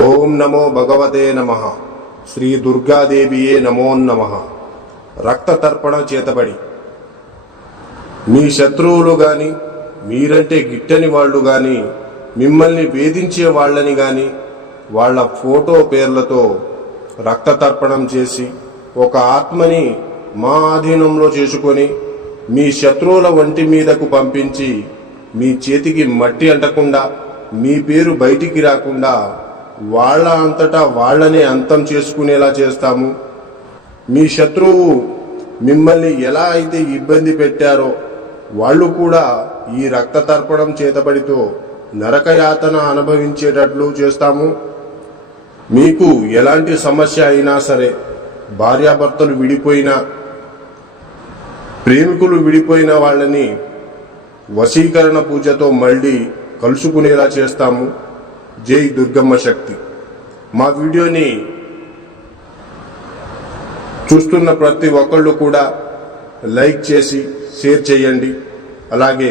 ఓం నమో భగవతే నమః. శ్రీ దుర్గాదేవియే నమో నమః. రక్త తర్పణ చేతబడి మీ శత్రువులు గాని, మీరంటే గిట్టని వాళ్ళు గాని, మిమ్మల్ని వేధించే వాళ్ళని గాని వాళ్ళ ఫోటో పేర్లతో రక్త తర్పణం చేసి ఒక ఆత్మని మా ఆధీనంలో చేసుకొని మీ శత్రువుల వంటి మీదకు పంపించి మీ చేతికి మట్టి అంటకుండా, మీ పేరు బయటికి రాకుండా వాళ్ళ అంతటా వాళ్ళనే అంతం చేసుకునేలా చేస్తాము. మీ శత్రువు మిమ్మల్ని ఎలా అయితే ఇబ్బంది పెట్టారో వాళ్ళు కూడా ఈ రక్త తర్పణం చేతబడితో నరకయాతన అనుభవించేటట్లు చేస్తాము. మీకు ఎలాంటి సమస్య అయినా సరే, భార్యాభర్తలు విడిపోయినా, ప్రేమికులు విడిపోయిన వాళ్ళని వశీకరణ పూజతో మళ్ళీ కలుసుకునేలా చేస్తాము. జై దుర్గమ్మ శక్తి. మా వీడియోని చూస్తున్న ప్రతి ఒక్కళ్ళు కూడా లైక్ చేసి షేర్ చేయండి. అలాగే